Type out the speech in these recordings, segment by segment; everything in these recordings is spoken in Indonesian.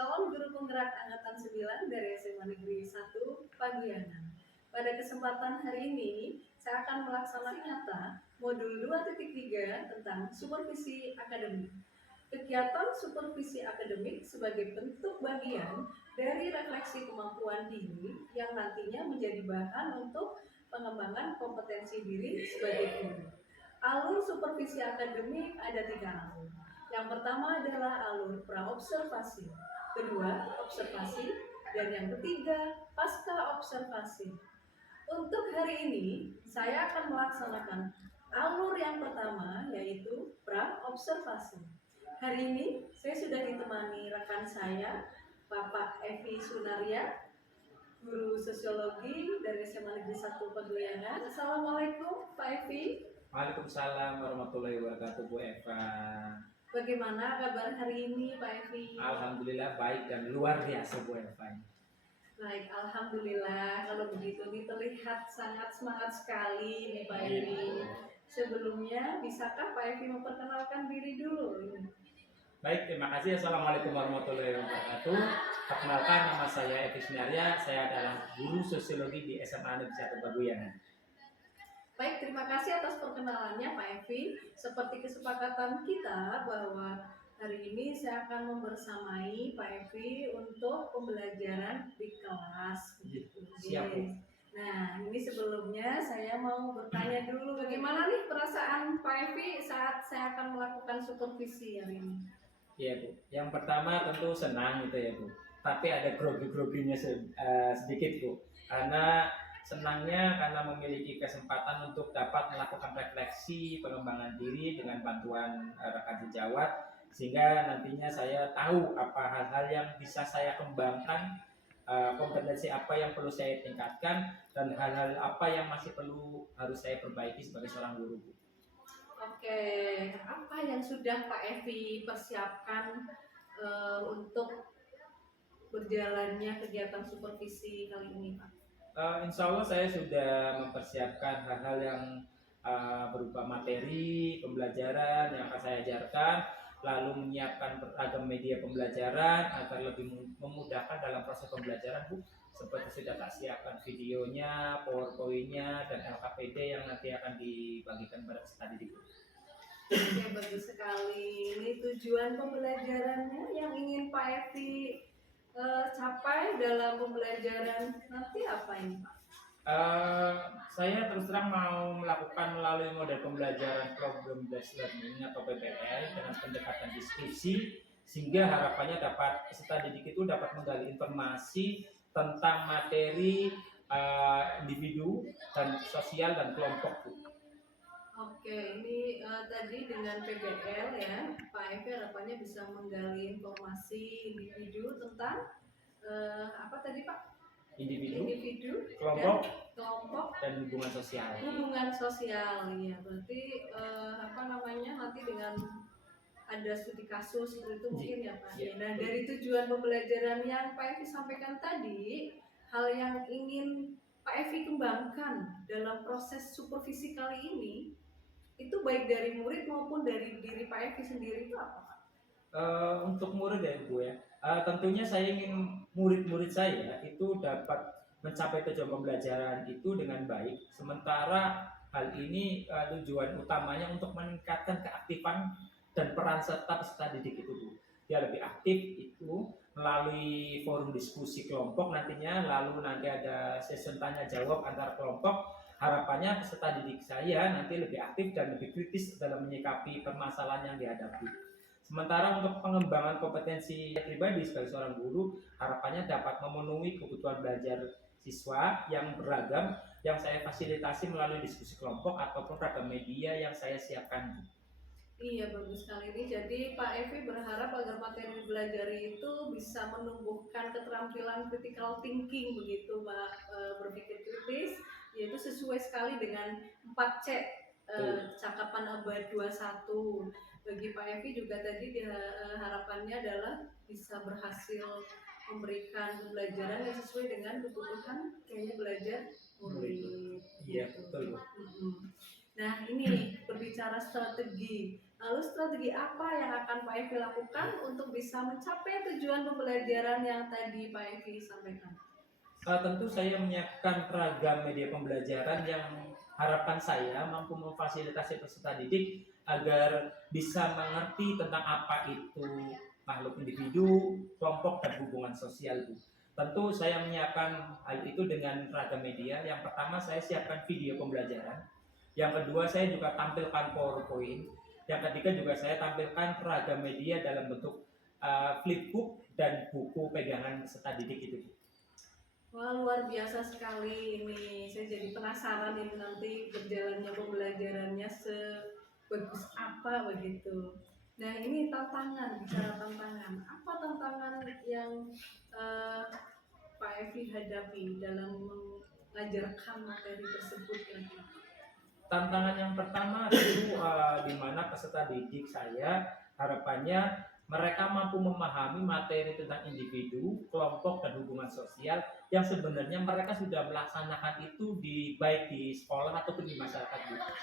calon guru penggerak angkatan 9 dari SMA Negeri 1 Pagiangan. Pada kesempatan hari ini, saya akan melaksanakan modul 2.3 tentang supervisi akademik. Kegiatan supervisi akademik sebagai bentuk bagian dari refleksi kemampuan diri yang nantinya menjadi bahan untuk pengembangan kompetensi diri sebagai guru. Alur supervisi akademik ada 3 alur. Yang pertama adalah alur praobservasi, kedua observasi, dan yang ketiga pasca observasi. Untuk hari ini saya akan melaksanakan alur yang pertama, yaitu praobservasi. Hari ini saya sudah ditemani rekan saya, Bapak Evi Sunaria, guru sosiologi dari SMA Negeri 1 Pagiangan. Assalamualaikum Pak Evi. Waalaikumsalam warahmatullahi wabarakatuh, Bu Eva. Bagaimana kabar hari ini Pak Evi? Alhamdulillah baik dan luar biasa, Bu Eva. Baik, alhamdulillah. Kalau begitu nih terlihat sangat semangat sekali nih Pak Evi. Sebelumnya bisakah Pak Evi memperkenalkan diri dulu? Baik, terima kasih. Assalamualaikum warahmatullahi wabarakatuh. Perkenalkan, nama saya Evi Sunaria. Saya adalah guru sosiologi di SMA Negeri 1 Pagiangan. Baik, terima kasih atas perkenalannya Pak Evi. Seperti kesepakatan kita bahwa hari ini saya akan membersamai Pak Evi untuk pembelajaran di kelas. Siap, Bu. Nah, ini sebelumnya saya mau bertanya dulu, bagaimana nih perasaan Pak Evi saat saya akan melakukan supervisi hari ini? Iya, Bu. Yang pertama tentu senang gitu ya, Bu. Tapi ada grogi-groginya sedikit, Bu. Karena senangnya karena memiliki kesempatan untuk dapat melakukan refleksi pengembangan diri dengan bantuan rekan sejawat, sehingga nantinya saya tahu apa hal-hal yang bisa saya kembangkan, kompetensi apa yang perlu saya tingkatkan, dan hal-hal apa yang masih harus saya perbaiki sebagai seorang guru, Bu. Oke, apa yang sudah Pak Evi persiapkan untuk berjalannya kegiatan supervisi kali ini, Pak? Insya Allah saya sudah mempersiapkan hal-hal yang berupa materi pembelajaran yang akan saya ajarkan, lalu menyiapkan beragam media pembelajaran agar lebih memudahkan dalam proses pembelajaran, Bu. Seperti sudah tak siapkan videonya, PowerPoint-nya, dan LKPD yang nanti akan dibagikan pada peserta didik. Oke, bagus sekali. Ini tujuan pembelajarannya yang ingin Pak Evi capai dalam pembelajaran nanti apa ini, Pak? Saya terus terang mau melakukan melalui model pembelajaran problem based learning atau PBL dengan pendekatan diskusi, sehingga harapannya peserta didik itu dapat menggali informasi tentang materi individu dan sosial dan kelompok. Oke, ini tadi dengan PBL ya, Pak Evi harapannya bisa menggali informasi individu tentang apa tadi Pak? Individu, kelompok dan hubungan sosial. Hubungan sosial, ya. Berarti nanti dengan ada studi kasus seperti itu mungkin ya Pak. Ya. Nah, dari tujuan pembelajaran yang Pak Evi sampaikan tadi, hal yang ingin Pak Evi kembangkan dalam proses supervisi kali ini, itu baik dari murid maupun dari diri Pak Evi sendiri itu apa Pak? Untuk murid ya Bu ya, tentunya saya ingin murid-murid saya itu dapat mencapai tujuan pembelajaran itu dengan baik. Sementara hal ini tujuan utamanya untuk meningkatkan keaktifan dan peran serta peserta didik itu, Bu. Dia lebih aktif itu melalui forum diskusi kelompok nantinya, lalu nanti ada sesi tanya jawab antar kelompok. Harapannya peserta didik saya nanti lebih aktif dan lebih kritis dalam menyikapi permasalahan yang dihadapi. Sementara untuk pengembangan kompetensi pribadi sebagai seorang guru, harapannya dapat memenuhi kebutuhan belajar siswa yang beragam yang saya fasilitasi melalui diskusi kelompok ataupun ragam media yang saya siapkan. Iya, bagus sekali ini. Jadi Pak Evi berharap agar materi belajar itu bisa menumbuhkan keterampilan critical thinking begitu Pak, berpikir kritis, yaitu sesuai sekali dengan 4C cakapan abad 21. Bagi Pak Evi juga tadi harapannya adalah bisa berhasil memberikan pembelajaran yang sesuai dengan kebutuhan kayaknya belajar murid. Iya, betul. Nah, ini berbicara berbicara strategi. Lalu strategi apa yang akan Pak Evi lakukan untuk bisa mencapai tujuan pembelajaran yang tadi Pak Evi sampaikan? Tentu saya menyiapkan ragam media pembelajaran yang harapan saya mampu memfasilitasi peserta didik agar bisa mengerti tentang apa itu makhluk individu, kelompok, dan hubungan sosial, Bu. Tentu saya menyiapkan hal itu dengan ragam media. Yang pertama saya siapkan video pembelajaran. Yang kedua saya juga tampilkan PowerPoint. Yang ketiga juga saya tampilkan ragam media dalam bentuk flipbook dan buku pegangan peserta didik itu, Bu. Wah, luar biasa sekali ini. Saya jadi penasaran ini nanti berjalannya pembelajarannya sebagus apa begitu. Nah, ini tantangan, bicara tantangan. Apa tantangan yang Pak Evi hadapi dalam mengajarkan materi tersebut kira-kira? Tantangan yang pertama itu di mana peserta didik saya harapannya mereka mampu memahami materi tentang individu, kelompok, dan hubungan sosial yang sebenarnya mereka sudah melaksanakan itu baik di sekolah ataupun di masyarakat.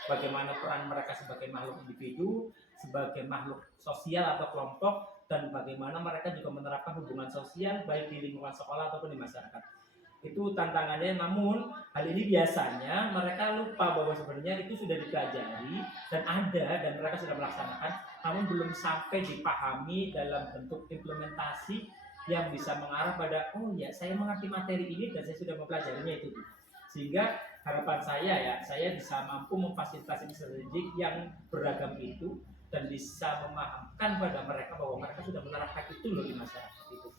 Bagaimana peran mereka sebagai makhluk individu, sebagai makhluk sosial atau kelompok, dan bagaimana mereka juga menerapkan hubungan sosial baik di lingkungan sekolah ataupun di masyarakat. Itu tantangannya, namun hal ini biasanya mereka lupa bahwa sebenarnya itu sudah dipelajari dan ada dan mereka sudah melaksanakan, namun belum sampai dipahami dalam bentuk implementasi yang bisa mengarah pada oh ya saya mengerti materi ini dan saya sudah mempelajarinya itu. Sehingga harapan saya bisa mampu memfasilitasi strategi yang beragam itu dan bisa memahamkan pada mereka bahwa mereka sudah menerapkan itu loh di masyarakat itu.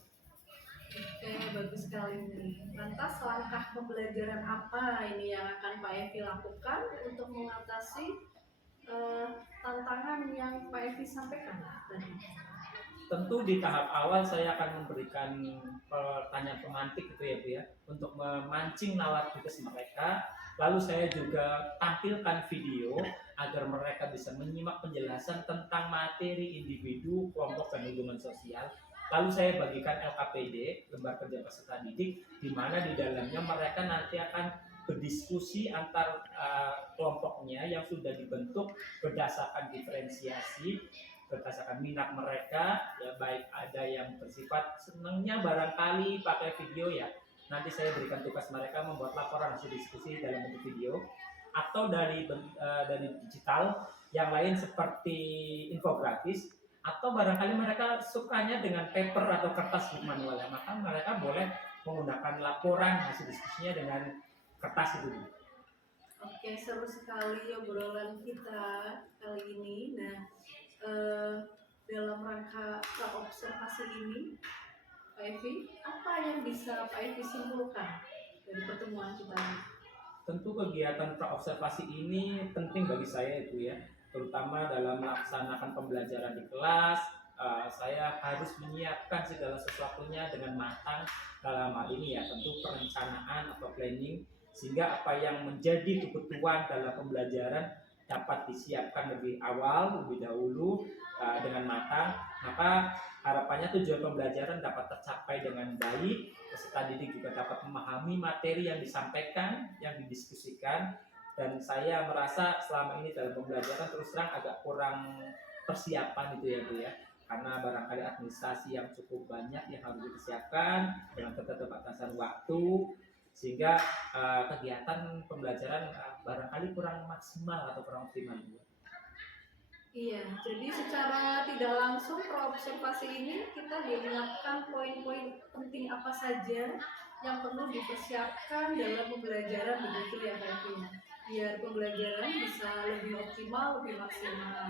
Oke, bagus sekali nih. Lantas langkah pembelajaran apa ini yang akan Pak Evi lakukan untuk mengatasi tantangan yang Pak Evi sampaikan tadi? Tentu di tahap awal saya akan memberikan pertanyaan pemantik gitu ya Bu ya, untuk memancing nalar kritis mereka. Lalu saya juga tampilkan video agar mereka bisa menyimak penjelasan tentang materi individu, kelompok, dan hubungan sosial. Lalu saya bagikan LKPD, lembar kerja peserta didik, di mana di dalamnya mereka nanti akan berdiskusi antar kelompoknya yang sudah dibentuk berdasarkan diferensiasi, berdasarkan minat mereka, ya baik ada yang bersifat senangnya barangkali pakai video ya. Nanti saya berikan tugas mereka membuat laporan hasil diskusi dalam bentuk video atau dari digital yang lain seperti infografis atau barangkali mereka sukanya dengan paper atau kertas manual ya, maka mereka boleh menggunakan laporan hasil diskusinya dengan kertas itu. Oke, seru sekali obrolan kita kali ini. Nah, dalam rangka observasi ini, Pak Evi, apa yang bisa Pak Evi simpulkan dari pertemuan kita ini? Tentu kegiatan praobservasi ini penting bagi saya itu ya, terutama dalam melaksanakan pembelajaran di kelas. Saya harus menyiapkan segala sesuatunya dengan matang dalam hal ini ya, tentu perencanaan atau planning, sehingga apa yang menjadi kebutuhan dalam pembelajaran dapat disiapkan lebih awal, lebih dahulu dengan matang. Maka harapannya tujuan pembelajaran dapat tercapai dengan baik, peserta didik juga dapat memahami materi yang disampaikan, yang didiskusikan. Dan saya merasa selama ini dalam pembelajaran terus terang agak kurang persiapan itu ya Bu ya, karena barangkali administrasi yang cukup banyak yang harus disiapkan dengan keterbatasan waktu, sehingga kegiatan pembelajaran barangkali kurang maksimal atau kurang optimal. Iya, jadi secara tidak langsung praobservasi ini kita diingatkan poin-poin penting apa saja yang perlu dipersiapkan dalam pembelajaran begitu ya Pak Evi, biar pembelajaran bisa lebih optimal, lebih maksimal.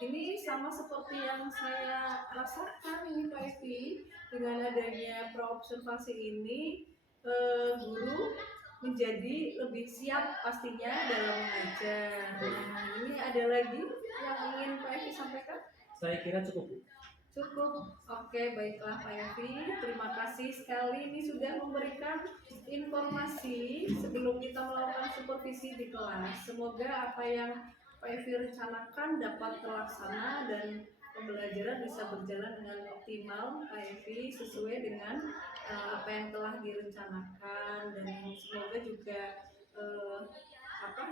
Ini sama seperti yang saya rasakan ini Pak Evi, dengan adanya praobservasi ini guru menjadi lebih siap pastinya dalam mengajar. Nah, ini ada lagi yang ingin Pak Evi sampaikan? Saya kira cukup Bu. Cukup. Oke, baiklah Pak Evi. Terima kasih sekali ini sudah memberikan informasi sebelum kita melakukan supervisi di kelas. Semoga apa yang Pak Evi rencanakan dapat terlaksana dan pembelajaran bisa berjalan dengan optimal Pak Evi sesuai dengan apa yang telah direncanakan, dan semoga juga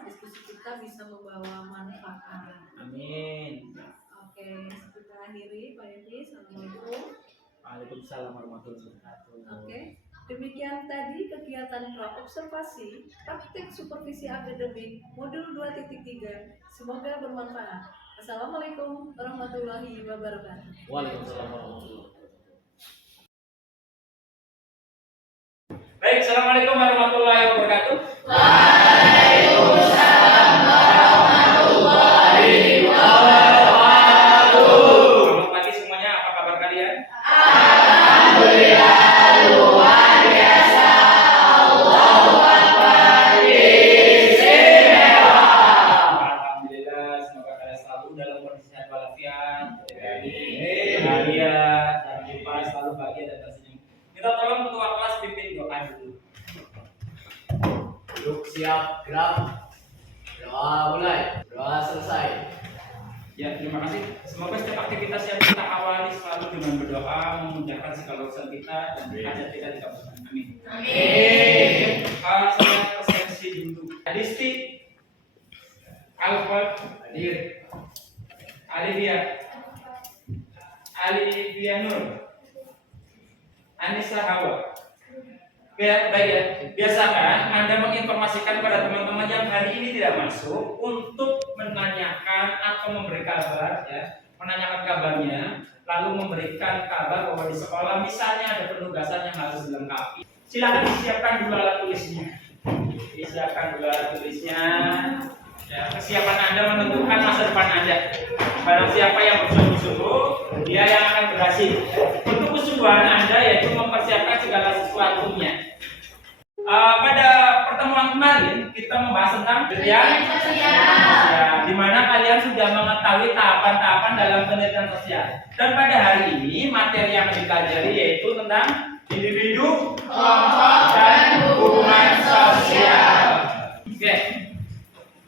diskusi kita bisa membawa manfaat. Amin. Oke, kita akhiri Pak Evi. Assalamualaikum. Waalaikumsalam warahmatullahi wabarakatuh. Oke, demikian tadi kegiatan praobservasi praktik supervisi akademik modul 2.3. Semoga bermanfaat. Assalamualaikum warahmatullahi wabarakatuh. Waalaikumsalam warahmatullahi wabarakatuh. Baik, assalamualaikum warahmatullahi wabarakatuh. Selamat pagi semuanya, apa kabar kalian? Alhamdulillah, semoga kalian selalu dalam kondisi sehat walafiat, bahagia, jangan lupa selalu bahagia dan tersenyum. Kita tolong ketua kelas pimpin doa dulu. Duduk siap, gerak. Doa mulai. Doa selesai. Ya, terima kasih. Semoga setiap aktivitas yang kita awali selalu dengan berdoa memudahkan segala urusan kita dan hajat kita dikabulkan. Amin. Amin. Saya presensi dulu. Adisti, Alfred, Hadir. Alivia Nur, Anissa Hawa. Baik ya. Biasakan Anda menginformasikan pada teman-teman yang hari ini tidak masuk untuk menanyakan atau memberi kabar, ya, menanyakan kabarnya, lalu memberikan kabar bahwa di sekolah misalnya ada penugasan yang harus dilengkapi. Silakan disiapkan dulu alat tulisnya. Disiapkan dulu alat tulisnya. Ya, kesiapan Anda menentukan masa depan Anda. Barang siapa yang bersungguh-sungguh, dia yang akan berhasil. Untuk kesungguhan Anda yaitu mempersiapkan segala sesuatunya. Pada pertemuan kemarin kita membahas tentang penelitian sosial, di mana kalian sudah mengetahui tahapan-tahapan dalam penelitian sosial. Dan pada hari ini materi yang dipelajari yaitu tentang individu, kelompok, dan hubungan sosial. Oke.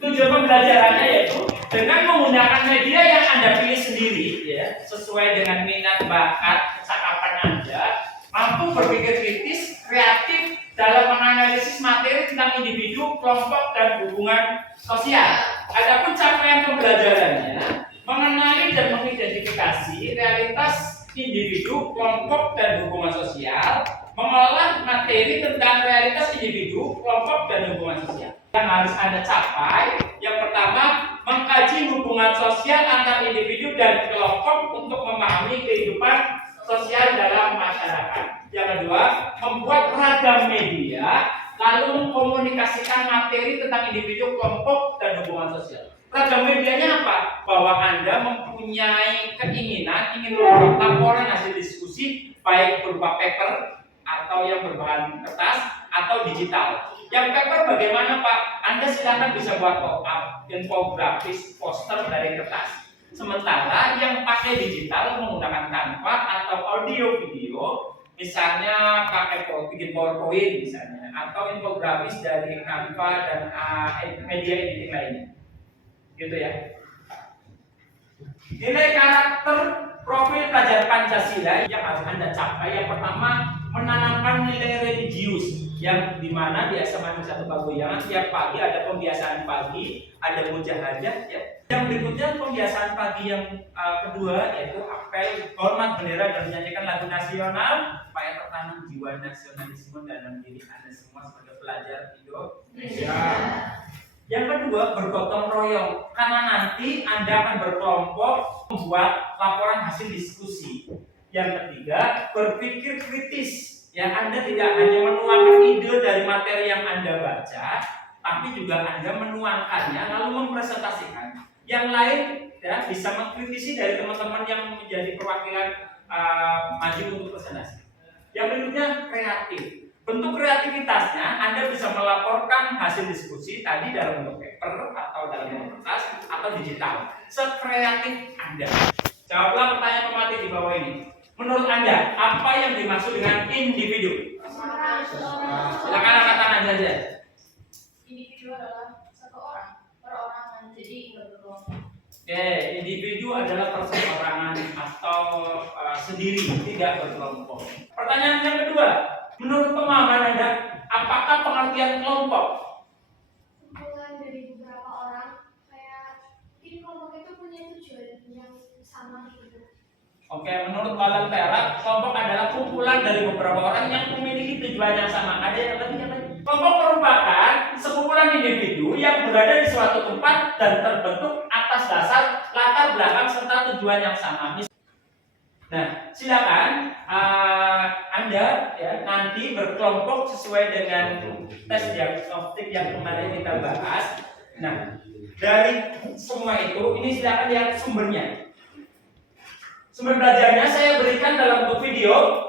Tujuan pembelajarannya yaitu dengan menggunakan media yang Anda pilih sendiri, ya, sesuai dengan minat, bakat, cakapan Anda, mampu berpikir kritis, kreatif dalam menganalisis materi tentang individu, kelompok, dan hubungan sosial. Adapun capaian pembelajarannya mengenali dan mengidentifikasi realitas individu, kelompok, dan hubungan sosial, mengolah materi tentang realitas individu, kelompok, dan hubungan sosial. Yang harus Anda capai, yang pertama, mengkaji hubungan sosial antar individu dan kelompok untuk memahami kehidupan sosial dalam masyarakat. Yang kedua, membuat ragam media, lalu mengkomunikasikan materi tentang individu, kelompok, dan hubungan sosial. Ragam medianya apa? Bahwa Anda mempunyai keinginan ingin membuat laporan hasil diskusi, baik berupa paper atau yang berbahan kertas atau digital. Yang paper bagaimana Pak? Anda silakan bisa buat pop-up, infografis, poster dari kertas. Sementara yang pakai digital menggunakan Canva atau audio video, misalnya pakai bikin PowerPoint misalnya, atau infografis dari Canva dan media editing lainnya. Gitu ya. Nilai karakter profil pelajar Pancasila yang harus Anda capai, yang pertama menanamkan nilai religius, yang dimana di SMA Negeri 1 Pagoyangan tiap pagi ada pembiasaan pagi, ada mujahadah, ya. Yang berikutnya pembiasaan pagi yang kedua yaitu apel hormat bendera dan menyanyikan lagu nasional supaya tertanam jiwa nasionalisme dalam diri Anda semua sebagai pelajar Indonesia. Yang kedua, bergotong royong, karena nanti Anda akan berkelompok membuat laporan hasil diskusi. Yang ketiga, berpikir kritis. Ya, Anda tidak hanya menuangkan ide dari materi yang Anda baca, tapi juga Anda menuangkannya lalu mempresentasikan. Yang lain ya, bisa mengkritisi dari teman-teman yang menjadi perwakilan maju untuk presentasi. Yang berikutnya, kreatif. Bentuk kreativitasnya, Anda bisa melaporkan hasil diskusi tadi dalam bentuk paper atau dalam bentuk kertas atau digital. Sekreatif Anda. Jawablah pertanyaan pemati di bawah ini. Menurut Anda, apa yang dimaksud dengan individu? Silakan angkat tangan saja. Individu adalah satu orang, perorangan, jadi nggak berkelompok. Oke, individu adalah perseorangan atau sendiri, tidak berkelompok. Pertanyaan yang kedua, menurut pemahaman Anda, apakah pengertian kelompok? Kumpulan dari beberapa sama gitu. Oke, menurut Walan Perak, kelompok adalah kumpulan dari beberapa orang yang memiliki tujuan yang sama. Ada yang tadi apa? Kelompok merupakan sekumpulan individu yang berada di suatu tempat dan terbentuk atas dasar latar belakang serta tujuan yang sama. Nah, silakan Anda ya nanti berkelompok sesuai dengan tes diagnostik yang kemarin kita bahas. Nah, dari semua itu, ini silakan lihat sumbernya. Sumber belajarnya saya berikan dalam bentuk video.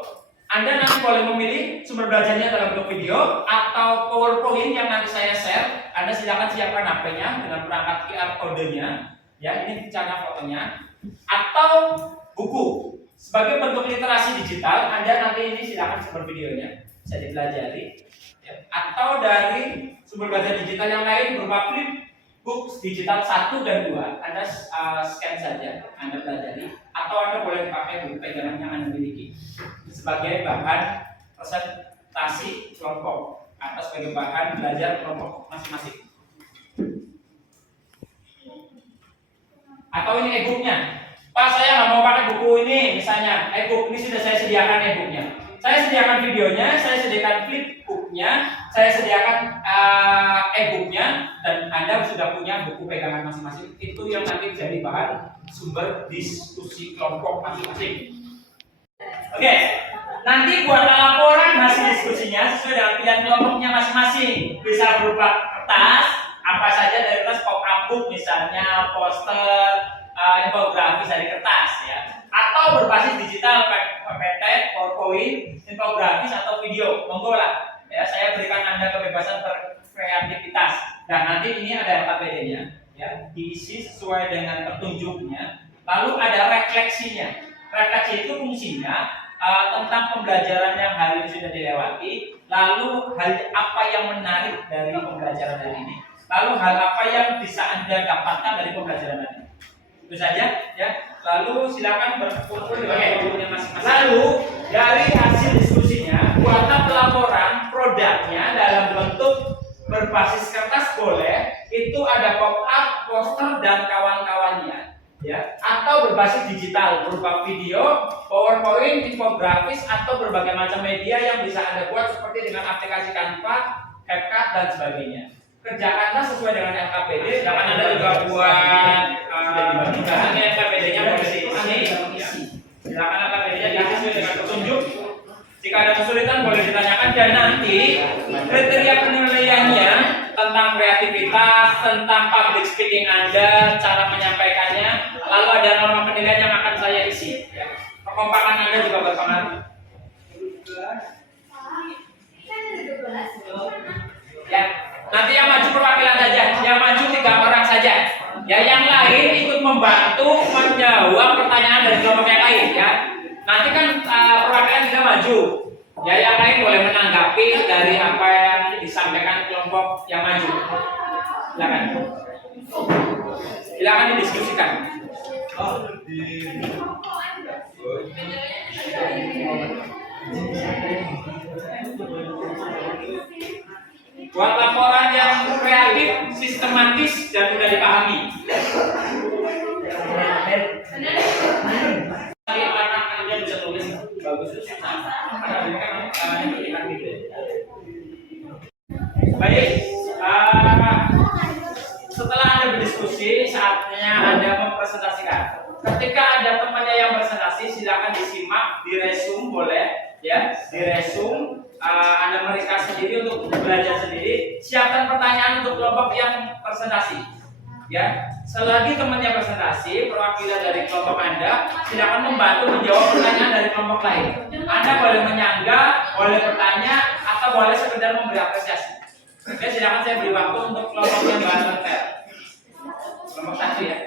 Anda nanti boleh memilih sumber belajarnya dalam bentuk video atau PowerPoint yang nanti saya share. Anda silakan siapkan HP-nya dengan perangkat QR kodenya. Ya, ini cara fotonya. Atau buku. Sebagai bentuk literasi digital, Anda nanti ini silakan sumber videonya. Bisa dipelajari. Ya. Atau dari sumber belajar digital yang lain berupa Flipbook digital 1 dan 2. Anda scan saja, Anda pelajari. Atau Anda boleh pakai buku pegangan yang Anda miliki sebagai bahan presentasi kelompok atau sebagai bahan belajar kelompok masing-masing. Atau ini e-booknya. Pak, saya nggak mau pakai buku ini, misalnya e-book ini sudah saya sediakan e-booknya. Saya sediakan videonya, saya sediakan flipbooknya, saya sediakan e-booknya, dan Anda sudah punya buku pegangan masing-masing. Itu yang nanti jadi bahan sumber diskusi kelompok masing-masing. Oke, nanti buat laporan hasil diskusinya sesuai dengan pilihan kelompoknya masing-masing. Bisa berupa kertas, apa saja dari kertas, pop-up book misalnya, poster, infografis dari kertas ya, atau berbasis digital, PPT, PowerPoint, infografis atau video, monggo lah. Ya, saya berikan Anda kebebasan berkreativitas. Dan nanti ini ada LKPD-nya, ya, diisi sesuai dengan petunjuknya. Lalu ada refleksinya. Refleksi itu fungsinya tentang pembelajaran yang hari ini sudah dilewati, lalu hal apa yang menarik dari pembelajaran hari ini, lalu hal apa yang bisa Anda dapatkan dari pembelajaran hari ini. Itu saja ya. Lalu silakan berkumpul dengan gurunya masing-masing. Lalu dari hasil diskusinya buatlah pelaporan produknya dalam bentuk berbasis kertas boleh, itu ada pop-up, poster dan kawan-kawannya ya, atau berbasis digital berupa video, PowerPoint, infografis atau berbagai macam media yang bisa Anda buat seperti dengan aplikasi Canva, CapCut dan sebagainya. Kerjakanlah sesuai dengan LKPD. Silakan Anda juga buat misalnya LKPD-nya boleh diisi. Silakan LKPD-nya diisi sesuai dengan petunjuk. Jika ada kesulitan boleh ditanyakan, dan nanti kriteria penilaiannya tentang kreativitas, tentang public speaking Anda, cara menyampaikannya, lalu ada norma penilaian yang akan saya isi. Kekompakan Anda juga berpengaruh. Ya. Nanti yang maju perwakilan saja, yang maju 3 orang saja. Ya, yang lain ikut membantu menjawab pertanyaan dari kelompok yang lain ya. Nanti kan perwakilan tidak maju. Ya, yang lain boleh menanggapi dari apa yang disampaikan kelompok yang maju. Silakan. Silakan didiskusikan. Buat laporan yang kreatif, sistematis dan mudah dipahami. Tadi anak Anda bisa tulis bagus itu baik. Setelah Anda berdiskusi, saatnya Anda mempresentasikan. Ketika ada temannya yang presentasi, silakan disimak, diresum boleh, ya, diresum. Anda mereka sendiri untuk belajar sendiri. Siapkan pertanyaan untuk kelompok yang presentasi. Ya, selagi temannya presentasi, perwakilan dari kelompok Anda silakan membantu menjawab pertanyaan dari kelompok lain. Anda boleh menyanggah, boleh bertanya, atau boleh sekedar memberi apresiasi. Oke, silakan saya beri waktu untuk kelompok yang baru kelompok 1 ya.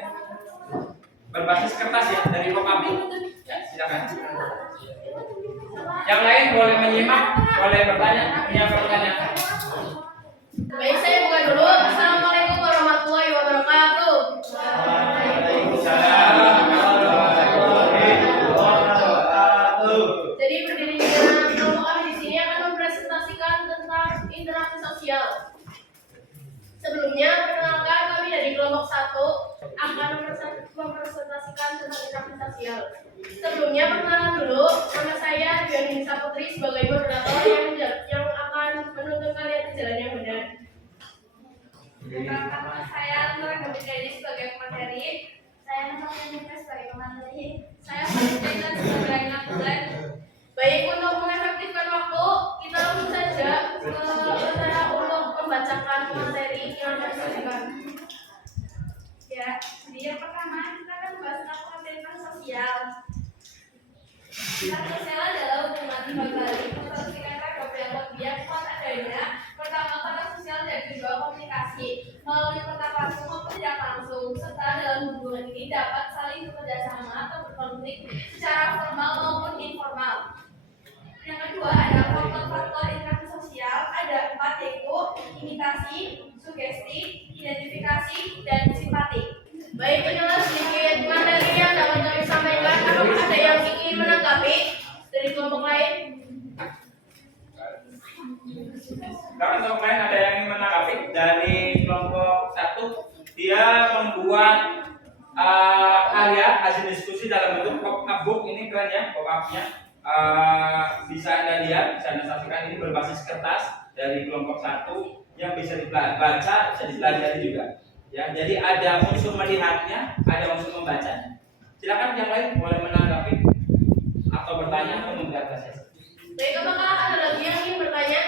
Berbasis kertas ya, dari Pokabi. Ya, silakan. Yang lain boleh menyimak, boleh bertanya, punya pertanyaan. Baik, saya buka dulu. Assalamualaikum warahmatullahi wabarakatuh. Waalaikumsalam warahmatullahi wabarakatuh. Jadi berdiri di dalam kelompok kami di sini akan mempresentasikan tentang interaksi sosial. Sebelumnya, perkenalkan kami dari kelompok 1 akan mempresentasikan Informasikan tentang interaksi sosial. Sebelumnya perkenalan dulu, nama saya Dian Nisa Putri sebagai moderator yang akan menuntun kalian ke jalan yang benar. Nama saya Nur Gabidani sebagai pemateri. Saya Natasha Nita sebagai pemateri. Saya Fatima sebagai ngapulan. Baik, untuk mengefektifkan waktu, kita langsung saja ke acara untuk membacakan materi yang akan disampaikan. Ya, jadi yang pertama kita akan membahas tentang sosial. Tentang sosial adalah hubungan dua kali konstruksi kata beberapa biar kuat adanya. Pertama, kata sosial dari dua komunikasi melalui kontak langsung maupun tidak langsung, serta dalam hubungan ini dapat saling bekerjasama atau berkonflik secara formal maupun informal. Yang kedua adalah faktor-faktor interaksi sosial, ada 4 yaitu imitasi, sugesti, identifikasi, dan simpati. Baik, inilah sedikit materi yang dapat kami sampaikan. Apakah ada yang ingin menanggapi dari kelompok lain? Kalau kelompok lain ada yang ingin menanggapi dari kelompok 1, dia membuat karya hasil diskusi dalam bentuk pop-up ini keren ya, pop-up-nya. Bisa Anda lihat, bisa Anda saksikan, ini berbasis kertas dari kelompok 1 yang bisa dibaca, bisa dipelajari juga. Ya, jadi ada unsur melihatnya, ada unsur membacanya. Silakan yang lain boleh menanggapi atau bertanya atau membaca sesi. Baik, apakah ada lagi yang ingin bertanya?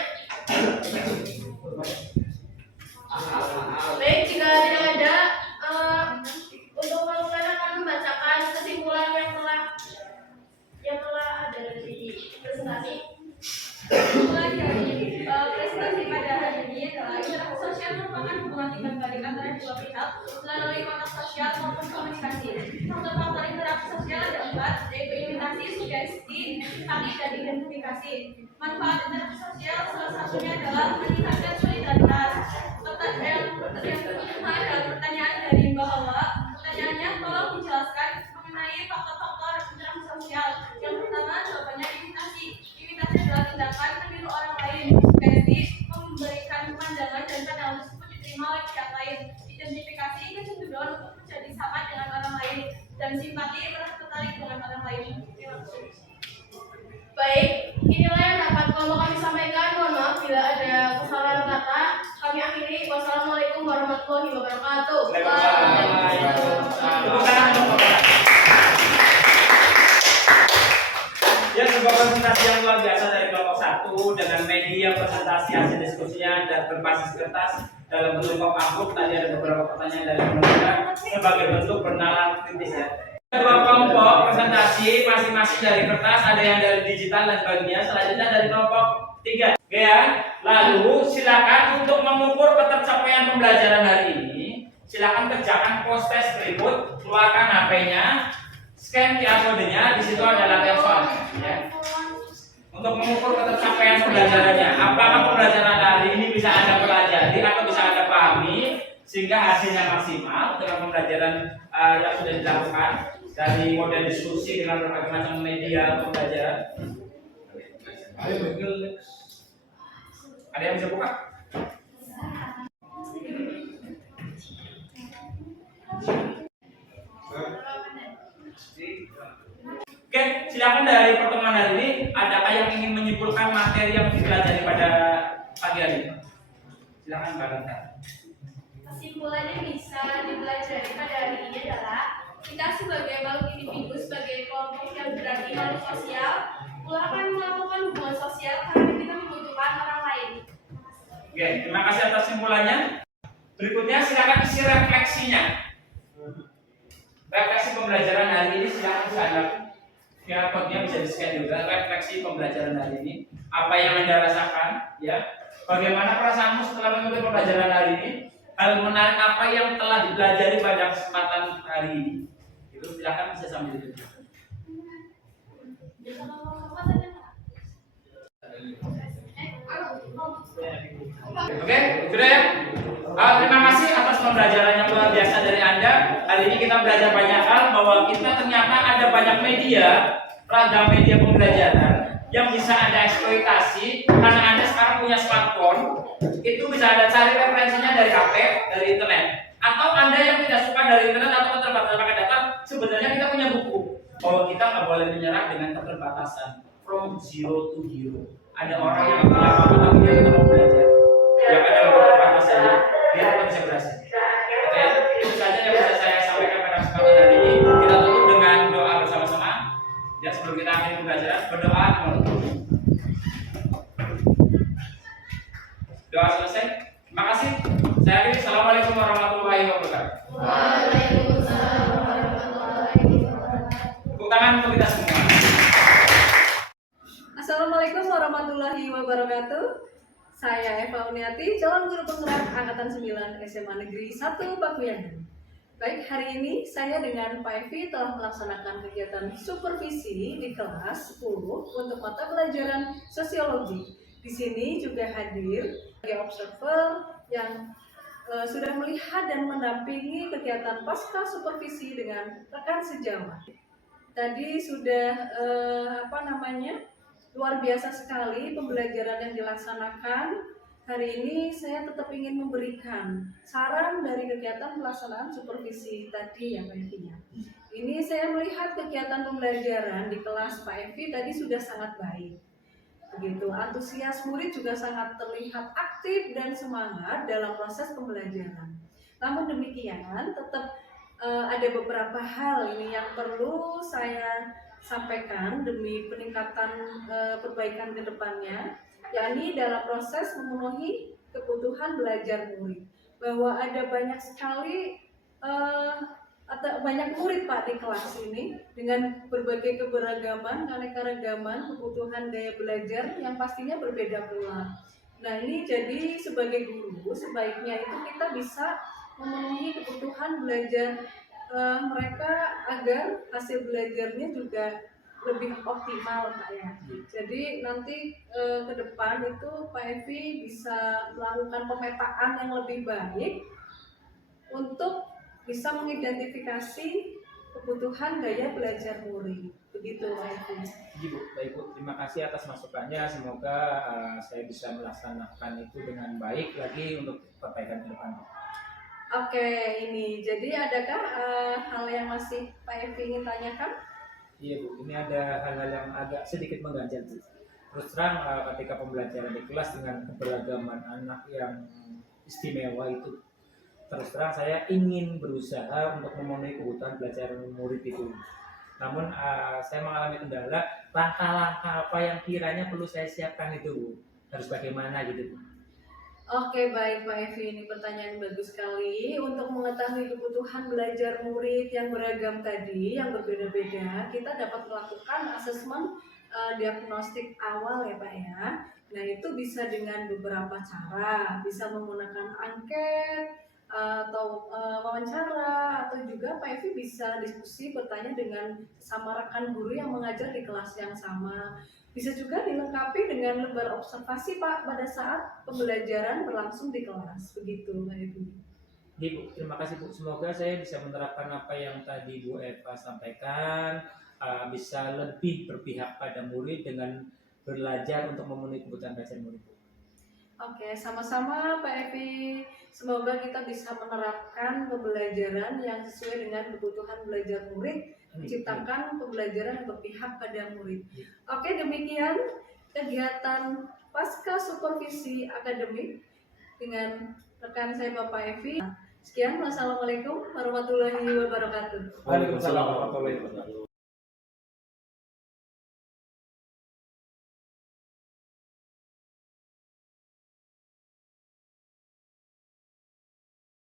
Baik, jika tidak ada, untuk melakukan akan membacakan kesimpulan yang telah ada di presentasi. Mulai dari presentasi pada hari ini adalah interaksi sosial merupakan hubungan timbal-balik antara dua pihak melalui kontak sosial maupun komunikasi. Faktor-faktor interaksi sosial ada 4, yaitu imitasi, sugesti, simpati, dan identifikasi. Manfaat interaksi sosial salah satunya adalah meningkatkan solidaritas. Yang kedua adalah pertanyaan dari bahwa pertanyaannya tolong dijelaskan mengenai faktor-faktor interaksi sosial. Yang pertama jawabannya imitasi. Imitasi adalah tindakan meniru orang lain. Sugesti memberikan pandangan dan pandangan tersebut diterima oleh pihak lain. Identifikasi kecenderungan untuk menjadi sama dengan orang lain, dan simpati merasa tertarik dengan orang lain. Terima kasih. Baik, inilah yang dapat kelompok kami sampaikan. Mohon maaf bila ada kesalahan kata. Kami akhiri. Wassalamualaikum warahmatullahi wabarakatuh. Ya, sebuah presentasi yang luar biasa dari kelompok 1 dengan media presentasi hasil diskusinya dan berbasis kertas dalam bentuk pop-up. Tadi ada beberapa pertanyaan dari mereka sebagai bentuk bernalar kritis ya. Kedua kelompok presentasi masing-masing dari kertas, ada yang dari digital dan sebagainya. Selanjutnya dari kelompok 3. Oke ya. Lalu silakan untuk mengukur ketercapaian pembelajaran hari ini. Silakan kerjakan post test berikut, keluarkan HP-nya, scan QR kodenya, di situ ada latihan soal. Ya. Untuk mengukur ketercapaian pembelajarannya, apakah pembelajaran hari ini bisa Anda pelajari atau bisa Anda pahami sehingga hasilnya maksimal dengan pembelajaran yang sudah dilakukan dari model diskusi dengan berbagai macam media pembelajaran. Ada yang bisa buka? Oke, silakan dari pertemuan hari ini, adakah yang ingin menyimpulkan materi yang dipelajari pada pagi hari ini? Silakan Mbak Renta. Kesimpulannya bisa dipelajari pada hari ini adalah kita sebagai makhluk individu, sebagai kelompok yang berarti makhluk sosial, akan melakukan hubungan sosial karena kita membutuhkan orang lain. Oke, terima kasih atas simpulannya. Berikutnya silakan isi refleksinya. Refleksi pembelajaran hari ini silakan bisa Anda QR code-nya bisa di-scan juga. Refleksi pembelajaran hari ini, apa yang Anda rasakan, ya? Bagaimana perasaanmu setelah mengikuti pembelajaran hari ini? Hal menarik apa yang telah dipelajari pada kesempatan hari ini? Itu silakan bisa sambil itu. Oke, sudah ya? Terima kasih atas pembelajaran yang luar biasa dari Anda. Hari ini kita belajar banyak hal, bahwa kita ternyata ada banyak media, ragam media pembelajaran yang bisa Anda eksploitasi karena Anda sekarang punya smartphone. Itu bisa Anda cari referensinya dari HP, dari internet. Atau Anda yang tidak suka dari internet atau keterbatasan pakai data, sebenarnya kita boleh menyerah dengan keterbatasan from zero to hero. Ada orang yang bilang tapi dia tetap mau belajar. Yang ada keterbatasan dia tetap bisa berhasil. Oke, itu saja yang bisa saya sampaikan pada kesempatan hari ini. Kita tutup dengan doa bersama-sama. Dan sebelum kita akhiri pembelajaran, berdoa. Doa selesai. Terima kasih. Saya akhiri. Assalamualaikum warahmatullahi wabarakatuh. Waalaikumsalam warahmatullahi wabarakatuh. Tepuk tangan untuk kita semua. Assalamualaikum warahmatullahi wabarakatuh. Saya Eva Uniati, calon guru penggerak Angkatan 9 SMA Negeri 1 Pakuyangan. Baik, hari ini saya dengan Pak Evi telah melaksanakan kegiatan supervisi di kelas 10 untuk mata pelajaran sosiologi. Di sini juga hadir sebagai observer yang sudah melihat dan mendampingi kegiatan pasca supervisi dengan rekan sejawat. Tadi sudah luar biasa sekali pembelajaran yang dilaksanakan. Hari ini saya tetap ingin memberikan saran dari kegiatan pelaksanaan supervisi tadi ya Pak Evi. Ini saya melihat kegiatan pembelajaran di kelas Pak Evi tadi sudah sangat baik. Begitu, antusias murid juga sangat terlihat aktif dan semangat dalam proses pembelajaran. Namun demikian, tetap ada beberapa hal ini yang perlu saya sampaikan demi peningkatan perbaikan ke depannya, yakni dalam proses memenuhi kebutuhan belajar murid. Bahwa ada banyak sekali atau banyak murid Pak di kelas ini dengan berbagai keberagaman, keanekaragaman, kebutuhan gaya belajar yang pastinya berbeda pula. Nah ini jadi sebagai guru sebaiknya itu kita bisa memenuhi kebutuhan belajar mereka agar hasil belajarnya juga lebih optimal Pak ya. Jadi nanti ke depan itu Pak Evi bisa melakukan pemetaan yang lebih baik untuk bisa mengidentifikasi kebutuhan gaya belajar murid. Begitu Pak Evi. Baik Bu, terima kasih atas masukannya. Semoga saya bisa melaksanakan itu dengan baik lagi untuk perbaikan ke depan. Oke, ini jadi adakah hal yang masih Pak Evi ingin tanyakan? Iya Bu, ini ada hal-hal yang agak sedikit mengganjal Bu. Terus terang ketika pembelajaran di kelas dengan keberagaman anak yang istimewa itu, terus terang saya ingin berusaha untuk memenuhi kebutuhan belajar murid itu. Namun saya mengalami kendala, langkah-langkah apa yang kiranya perlu saya siapkan itu Bu, harus bagaimana gitu Bu. Oke, baik Pak Evi, ini pertanyaan bagus sekali. Untuk mengetahui kebutuhan belajar murid yang beragam tadi, yang berbeda-beda, kita dapat melakukan asesmen diagnostik awal ya Pak ya. Nah itu bisa dengan beberapa cara, bisa menggunakan angket, atau wawancara, atau juga Pak Evi bisa diskusi bertanya dengan sama rekan guru yang mengajar di kelas yang sama. Bisa juga dilengkapi dengan lembar observasi Pak pada saat pembelajaran berlangsung di kelas. Begitu Pak Evi. Jadi Bu, terima kasih Bu. Semoga saya bisa menerapkan apa yang tadi Bu Eva sampaikan, bisa lebih berpihak pada murid dengan belajar untuk memenuhi kebutuhan belajar murid Bu. Oke, sama-sama Pak Evi. Semoga kita bisa menerapkan pembelajaran yang sesuai dengan kebutuhan belajar murid, menciptakan pembelajaran yang berpihak pada murid. Oke, demikian kegiatan pasca supervisi akademik dengan rekan saya Bapak Evi. Sekian, wassalamualaikum warahmatullahi wabarakatuh. Waalaikumsalam warahmatullahi wabarakatuh.